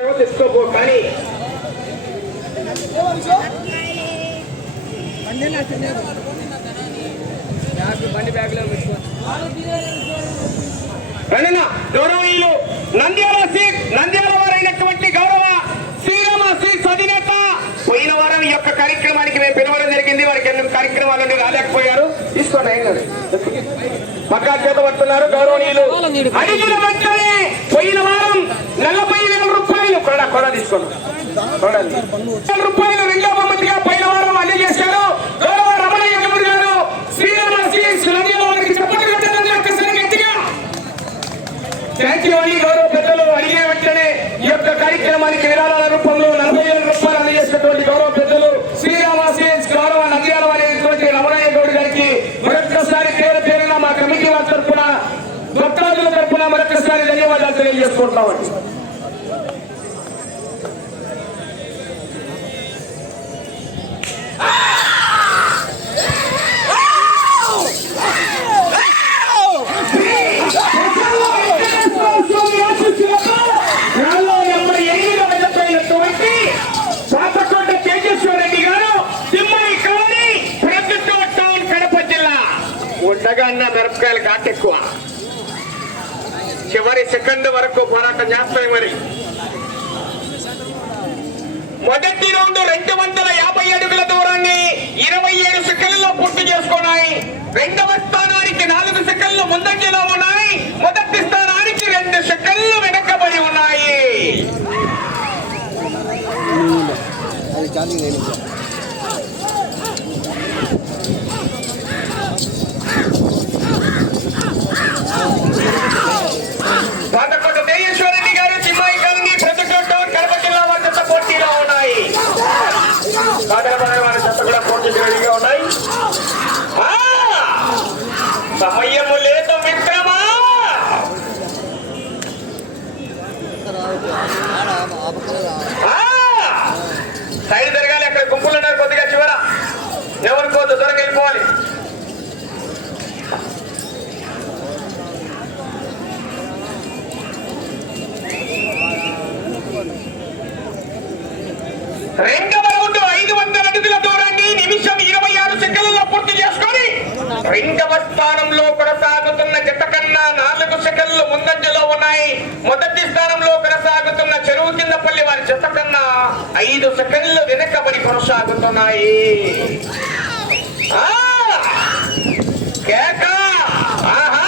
తెచ్చుకోపో కానీ. బండి బ్యాగ్లో పెట్టుకో రణన నంద్యాల సీట్ నంద్యాల వారైనటువంటి గౌరవ శ్రీరామ శ్రీ అధినేత పోయిన వారం ఈ యొక్క కార్యక్రమానికి మేము పిలవడం జరిగింది. వారికి ఎన్నో కార్యక్రమాలు నుండి రాలేకపోయారు. తీసుకోండి ఏం పక్కా చేత పడుతున్నారు గౌరవనీయులు. అడిగిన వెంటనే పోయిన వారం నలభై కూడా తీసుకోండి చూడండి. రూపాయలు రెండో బహుమతిగా వారం అందజేశారు గౌరవ రమణయ్య గౌడ్ గారు శ్రీరామ శ్రీ వారికి చెప్పండి ఒక్కసారి గట్టిగా. థ్యాంక్ యూ అండి గౌరవ పెద్దలు. అడిగే వెంటనే ఈ యొక్క కార్యక్రమానికి విరాళాల రూపంలో నలభై వేల రూపాయలు అందజేసినటువంటి గౌరవ పెద్దలు శ్రీరామాసేన్స్ గౌరవ నంద్యాల అనేటువంటి రమణయ్య గౌడ్ గారికి మరొక్కసారి పేరు పేరున మా కమిటీ వారి తరఫున భక్తాదుల తరఫున మరొకసారి ధన్యవాదాలు తెలియజేసుకుంటామండి నాలో నెంబర్ ఎనిమిది వెళ్ళిపోయినటువంటి పాతకొండ తేజస్వరెడ్డి గారు తిమ్మని కాలనీ ప్రభుత్వ టౌన్ కడప జిల్లా ఉండగా అన్న మిరపకాయలు ఘాటెక్కువ చివరి సెకండ్ వరకు పోరాటం మరి మొదటి రౌండ్ రెండు వందల యాభై అడుగుల దూరాన్ని ఇరవై ఏడు సెకండ్లలో పూర్తి చేసుకున్నాయి. రెండవ స్థానానికి నాలుగు సెకండ్లు ముందంజలో ఉన్నాయి. మొదటి స్థానానికి రెండు సెకండ్లు వెనకబడి ఉన్నాయి. కాదరబాద్ వారి కూడా పూర్తి రెడీగా ఉన్నాయి. సమయము లేదు మిత్రమా ఆ! సైడ్ జరగాలి అక్కడ గుంపులు ఉన్నారు కొద్దిగా చివర ఎవరికోద్దు దూరంగా వెళ్ళిపోవాలి రెండవ రౌండ్ ఐదు వందల అడుగుల దూరాన్ని నిమిషం ఇరవై ఆరు సెకండ్లలో పూర్తి చేసుకొని రెండవ స్థానంలో కొనసాగుతున్న జత కన్నా నాలుగు సెకండ్లు ముందంజలో ఉన్నాయి మొదటి స్థానంలో కొనసాగుతున్న చెరువు కిందపల్లి వారి జత కన్నా ఐదు సెకండ్లు వెనకబడి కొనసాగుతున్నాయి! కేక! ఆహా!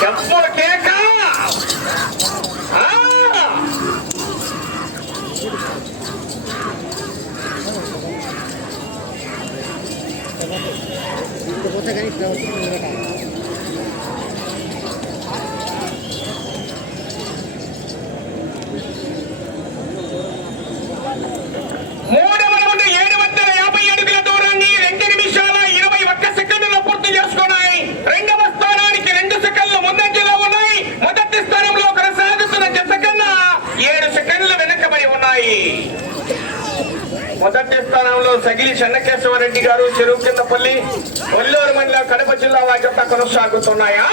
చెప్పుల కేక ఆ! పోతే కానీ ఇక్కడ వస్తుంది మూడవ రౌండ్ ఏడు వందల యాభై అడుగుల దూరాన్ని రెండు నిమిషాల ఇరవై ఒక్క సెకండ్లలో పూర్తి చేసుకున్నాయి రెండవ స్థానానికి రెండు సెకండ్లు ముందంజలో ఉన్నాయి మొదటి స్థానంలో కొనసాగుతున్న జత కన్నా ఏడు సెకండ్లు వెనకబడి ఉన్నాయి. మొదటి స్థానంలో సగిలి చెన్నకేశవరెడ్డి గారు చెరువు కిందపల్లి ఒల్లూరు మండలం కడప జిల్లా వారి కొనసాగుతున్నాయా?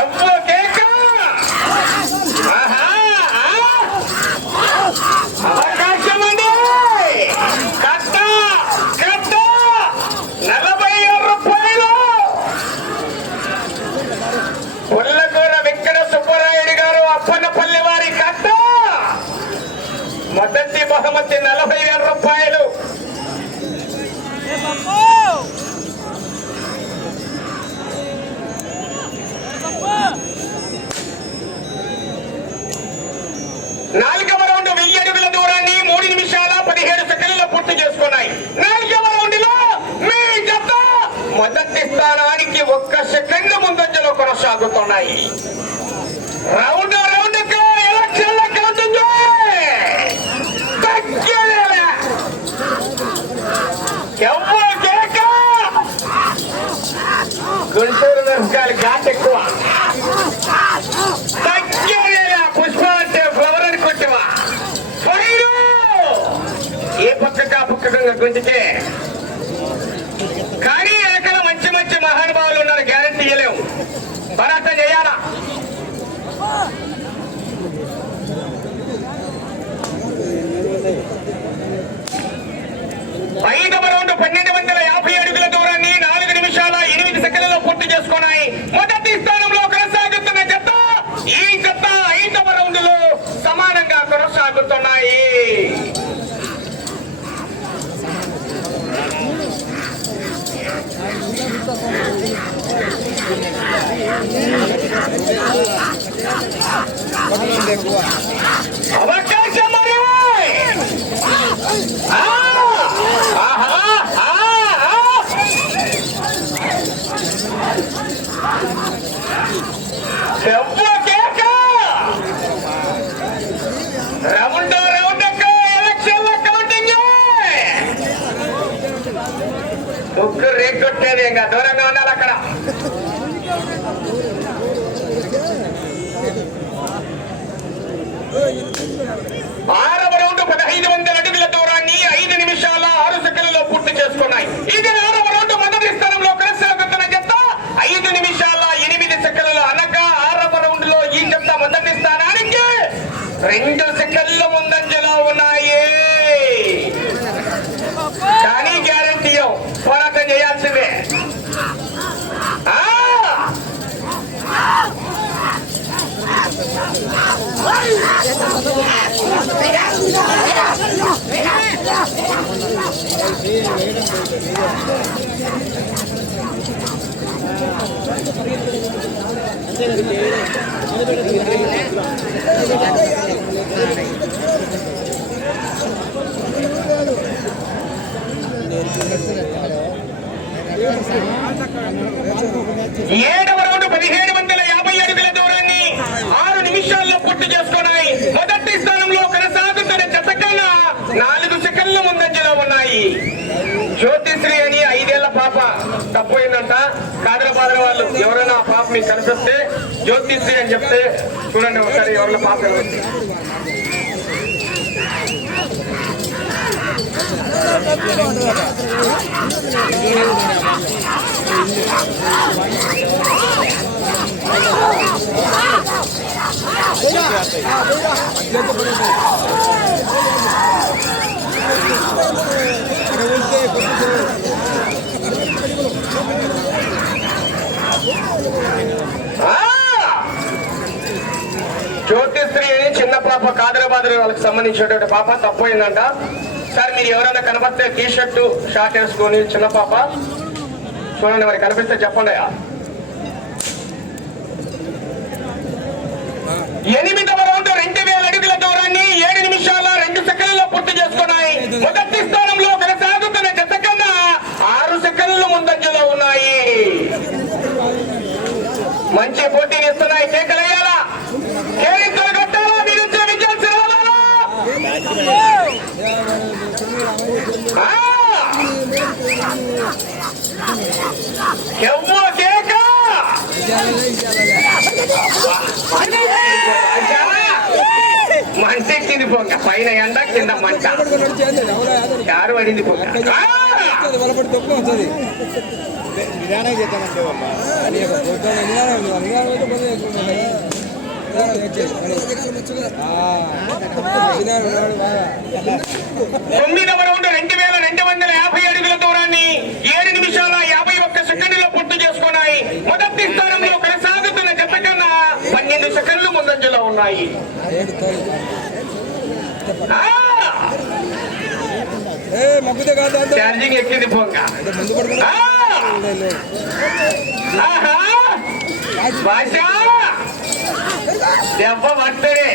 ఎవ్వ కేక ఆహా ఆ! అవకాశం అండి కట్ట కట్ట నలభై ఏడు రూపాయలు పుల్లకూర వెంకట సుబ్బరాయుడు గారు అప్పన్నపల్లి వారి కట్ట మొదటి బహుమతి నలభై వేల రూపాయలు నాలుగవ రౌండ్ వెయ్యి అడుగుల దూరాన్ని మూడు నిమిషాల పదిహేడు సెకండ్లలో పూర్తి చేసుకున్నాయి నాలుగవ రౌండ్లో మీ జత మొదటి స్థానానికి ఒక్క సెకండ్ ముందంజలో కొనసాగుతున్నాయి రౌండ్ రౌండ్ ఎలక్షన్ కౌంటింగ్ తగ్గేదేలే. ఎవ్వరు కేక గుంటూరు నరకాయలు ఘాట్ ఎక్కువ తగ్గేదేలే. పుష్ప అంటే ఫ్లవర్ అనుకుంటేవా ఫైరు పక్కగా పక్కగా గుంజితే కానీ వెనకాల మంచి మంచి మహానుభావులు ఉన్నారు గ్యారంటీ ఇవ్వలేము పోరాటం చేయాలా ఐదవ రౌండ్ పన్నెండు వందల యాభై అడుగుల దూరాన్ని నాలుగు నిమిషాల ఎనిమిది సెకండ్లలో పూర్తి చేసుకున్నాయి మొదటి స్థానంలో కొనసాగుతున్న జత ఈ జత ఐదవ రౌండ్లో సమానంగా కొనసాగుతున్నాయి అవకాశం మరి ఆ! ఆహా! ఆ! ఆ! చెప్పు కేక! రౌండ్ రౌండ్కు ఎలక్షన్ల కౌంటింగ్ ముగ్గురు రేగొట్టేది ఇంకా దూరంగా ఉండాలి అక్కడ ఆరవ రౌండ్ పదహైదు వందల అడుగుల దూరాన్ని ఐదు నిమిషాల ఆరు సెకండ్లలో పూర్తి చేసుకున్నాయి ఇది ఆరవ రౌండ్ మొదటి స్థానంలో కొనసాగుతున్న జత ఐదు నిమిషాల ఎనిమిది సెకండ్లు అనగా ఆరవ రౌండ్లో ఈ జత మొదటి స్థానానికి రెండు సెకండ్ల ముందంజలో ఉన్నాయి కానీ గ్యారంటీ పోరాటం చేయాల్సిందే ఆ! ఏడవ రౌండ్ పదిహేడు వందల యాభై అడుగుల దూరాన్ని ఆరు నిమిషాల్లో పూర్తి చేసుకున్నాయి. మొదటి స్థానంలో కొనసాగుతున్న జత కన్నా నాలుగు సెకండ్ల ముందంజలో ఉన్నాయి. జ్యోతిశ్రీ అని ఐదేళ్ళ పాప తప్పోయిందంట కాదరపాదర వాళ్ళు ఎవరైనా ఆ పాప మీకు కనిపిస్తే జ్యోతిశ్రీ అని చెప్తే చూడండి ఒకసారి ఎవరైనా పాప ఎవరు ఆ! జ్యోతిశ్రీ అని చిన్న పాప కాదరాబాద్ వాళ్ళకి సంబంధించినటువంటి పాప తప్పైందంట. సార్ మీరు ఎవరైనా కనపడితే టీ షర్ట్ షార్ట్ వేసుకొని చిన్న పాప చూడండి మరి కనిపిస్తే చెప్పండి. ఎనిమిదవ రౌండ్ రెండు వేల అడుగుల దూరాన్ని ఏడు నిమిషాల రెండు సెకండ్లలో పూర్తి చేసుకున్నాయి. మొదటి స్థానంలో కొనసాగుతున్న జత కన్నా ఆరు సెకండ్లు ముందంజలో ఉన్నాయి. మంచి పోటీని ఇస్తున్నాయి కేకలయ్యాలా కేరింతలుగా ఎవ్వో కేక పొంగ పైన ఎండ కింద మంట కారు పడింది పొంగ ఆ! బలపడి తక్కువ చేద్దామంటే తొమ్మిదవ రౌండ్ రెండు వేల రెండు వందల యాభై అడుగుల దూరాన్ని ఏడు నిమిషాల యాభై ఒక్క సెకండ్లో పూర్తి చేసుకున్నాయి మొదటి స్థానంలో కొనసాగుతున్న జత కన్నా పన్నెండు సెకండ్లు ముందంజలో ఉన్నాయి ఛార్జింగ్ ఎక్కింది పోగా భాష எவ்வளவு வட்டரே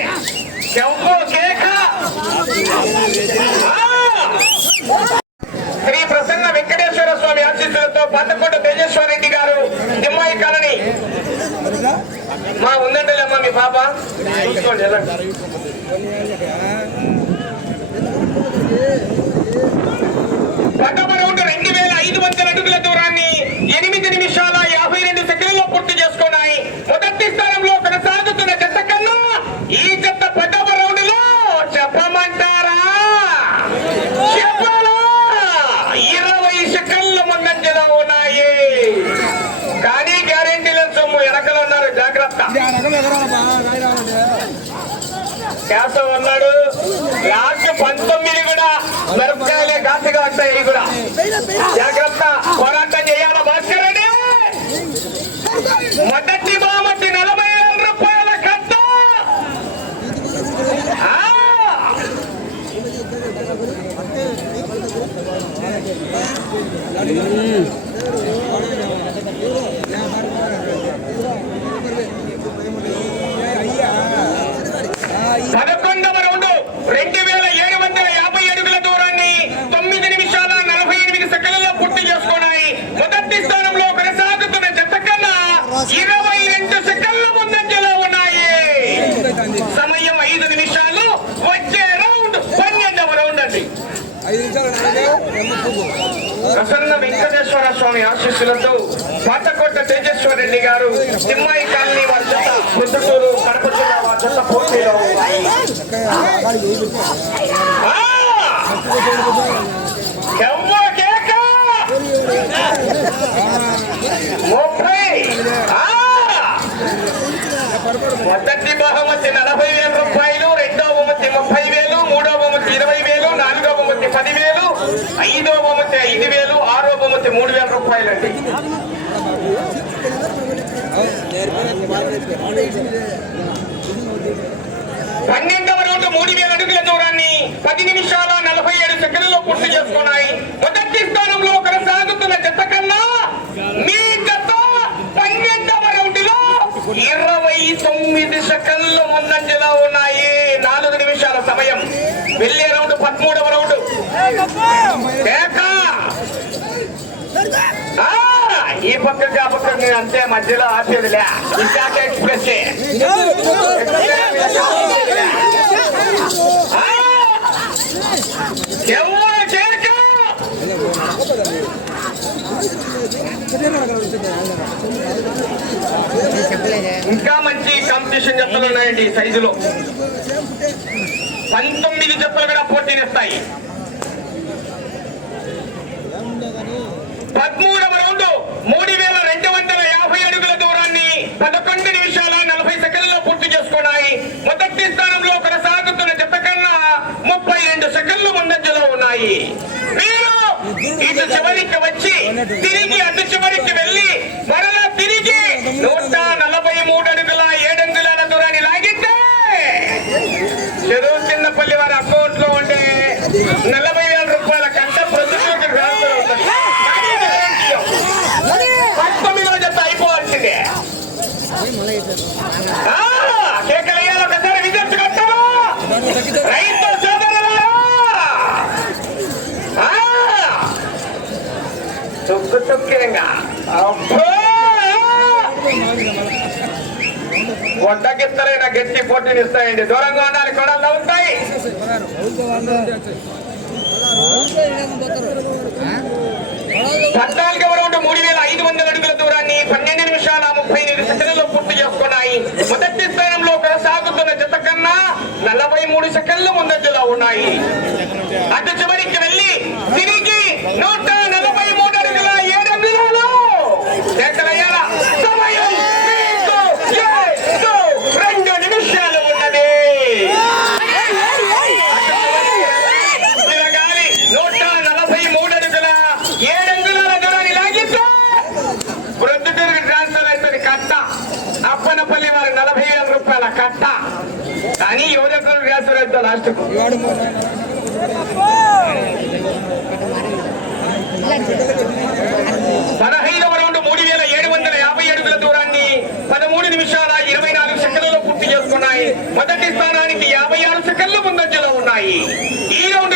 కేశవ్ అన్నాడు లాస్ట్ పంతొమ్మిది కూడా మిరపకాయలే ఘాటుగా ఉంటాయి కూడా. జాగ్రత్త పోరాటం చేయాలి భాస్కర్ రెడ్డి? మొదటి బామటి నలభై వేల రూపాయల కట్ట. ఆ! పదకొండవ రౌండ్ రెండు వేల ఏడు వందల యాభై అడుగుల దూరాన్ని తొమ్మిది నిమిషాల నలభై ఎనిమిది సెకండ్లలో పూర్తి చేసుకున్నాయి మొదటి స్థానంలో కొనసాగుతున్న జత కన్నా ఇరవై రెండు సెకండ్ల ముందంజలో ఉన్నాయి సమయం ఐదు నిమిషాలు వచ్చే రౌండ్ పన్నెండవ రౌండ్ అండి ఐదు నిమిషాలు నలభై రెండు పువ్వు ప్రసన్న వెంకటేశ్వర స్వామి ఆశీస్సులతో పాతకోట తేజేశ్వర రెడ్డి గారు తిమ్మాయి కాలనీ వారి చెత్త ముద్దుటూరు కడప జిల్లా వారి చెత్త పోటీలో ముప్పై! మొదటి బహుమతి నలభై వేల రూపాయలు రెండో బహుమతి ముప్పై వేలు మూడో బహుమతి ఇరవై వేలు నాలుగో పదివేలు ఐదో బహుమతి ఐదు వేలు ఆరో బహుమతి మూడు వేల రూపాయలు అండి పన్నెండవ రౌండ్ మూడు వేల అడుగుల దూరాన్ని పది నిమిషాల నలభై ఏడు సెకండ్లలో పూర్తి చేసుకున్నాయి. మొదటి స్థానంలో కొనసాగుతున్న జత కన్నా మీ గత పన్నెండవ రౌండ్లో ఇరవై తొమ్మిది సెకండ్లు ముందంజలో ఉన్నాయి. నాలుగు నిమిషాల సమయం. వెళ్ళే రౌండ్ పదమూడవ రౌండ్. ఈ పక్కకి ఆ పక్కకి అంతే మధ్యలో ఆపేదిలే. విశాఖ ఎక్స్ప్రెస్ ఎవరు ఇంకా మంచి కాంపిటీషన్ జతలు ఉన్నాయండి సైజులో పంతొమ్మిది జట్లు కూడా పోటీనిస్తాయి పదమూడవ రౌండ్ మూడు వేల రెండు వందల యాభై అడుగుల దూరాన్ని పదకొండు నిమిషాల నలభై సెకండ్లలో పూర్తి చేసుకున్నాయి. మొదటి స్థానంలో కొనసాగుతున్న జత కన్నా ముప్పై రెండు సెకండ్లు ముందంజలో ఉన్నాయి. వీరు ఇటు చివరికి వచ్చి తిరిగి అటు చివరికి వెళ్ళి మరలా తిరిగి నూట నలభై మూడు అడుగుల ఏడు అంగుళాల దూరాన్ని లాగితే చెరువు చిన్నపల్లి వారి అకౌంట్లో ఉండే నలభై వేల రూపాయల కంట ప్రొద్దుటూరుకి ట్రాన్స్ఫర్ అవుతుంది కానీ ఇది రేడియో. పంతొమ్మిదవ జత అయిపోవాల్సిందే ఆ, కేకలయ్యాలి ఒకసారి విజెత్తు కట్టాలా రైతు సోదరులారా! ఆ! తొక్కు తొక్కేంగా అబ్బో! గొడ్డకిత్తలైన గట్టి పోటీని ఇస్తాయండి. దూరంగా ఉండాలి. కొడలు తగ్గుతాయి పద్నాలుగవ రౌండ్ మూడు వేల ఐదు వందల అడుగుల దూరాన్ని పన్నెండు నిమిషాల ముప్పై ఎనిమిది సెకండ్లలో పూర్తి చేసుకున్నాయి. మొదటి స్థానంలో కొనసాగుతున్న జత కన్నా నలభై మూడు సెకండ్లు ముందంజలో ఉన్నాయి. అటు చివరికి వెళ్ళి తిరిగి నూట నలభై మూడు అడుగుల ఏడు అంగుళాలు ఎక్కడయ్యాల సమయం మీకు ఏడు రెండు నిమిషాలు ఉన్నది తిరగాలి నూట నలభై మూడు అడుగుల ఏడు అంగుళాల దూరాన్ని లాగితే ప్రొద్దుటూరుకి ట్రాన్స్ఫర్ అవుతుంది కట్ట అప్పనపల్లి వారి నలభై వేల రూపాయల కానీ యువజకులు ట్రాన్స్ఫర్ లాస్ట్ పదహైదవ రౌండ్ మూడు వేల ఏడు వందల యాభై అడుగుల దూరాన్ని పదమూడు నిమిషాల ఇరవై నాలుగు సెకండ్లలో పూర్తి చేసుకున్నాయి. మొదటి స్థానానికి యాభై ఆరు సెకండ్లు ముందంజలో ఉన్నాయి. ఈ రౌండ్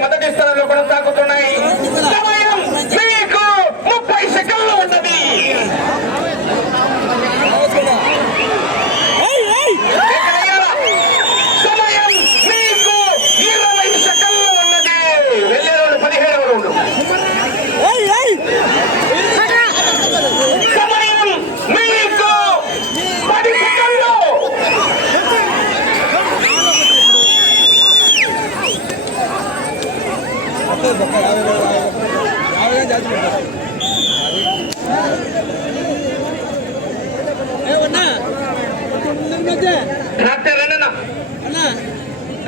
మొదటి స్థానంలో కొనసాగుతున్నాయి సమయం మీకు ముప్పై సెకండ్లు ఉన్నది ఎక్కడయ్యారా? సమయం మీకు ఇరవై సెకండ్లు ఉన్నది వెళ్ళే రోజు పదిహేడవ రౌండ్ సమయం మీకు పది సెకండ్లు యాభై జాతి ట్రాక్టర్ అన్న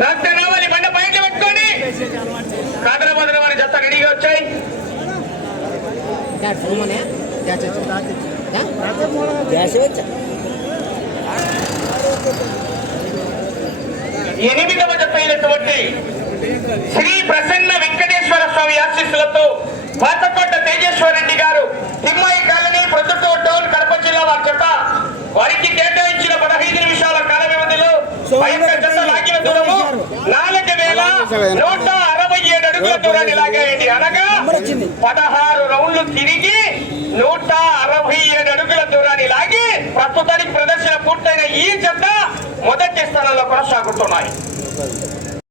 రాష్ట్రం రావాలి బండ పాయింట్లు పెట్టుకోండి. వారి జత రెడీగా వచ్చాయి. ఎనిమిదవ జత అయినటువంటి శ్రీ ప్రసన్న వెంకటేశ్వర స్వామి ఆశీస్సులతో పాతకోట తేజేశ్వర రెడ్డి గారు తిమ్మాయి కాలనీ ప్రొద్దుటూరు టౌన్ కడప జిల్లా వారి జత వారికి కేటాయించిన పదహైదు నిమిషాల కాల వ్యవధిలో నూట అరవై ఏడు అడుగుల దూరాన్ని లాగాయండి. అనగా పదహారు రౌండ్లు తిరిగి నూట అరవై ఏడు అడుగుల దూరాన్ని లాగి ప్రస్తుతానికి ప్రదర్శన పూర్తయిన ఈ జత మొదటి స్థానంలో కొనసాగుతున్నాయి.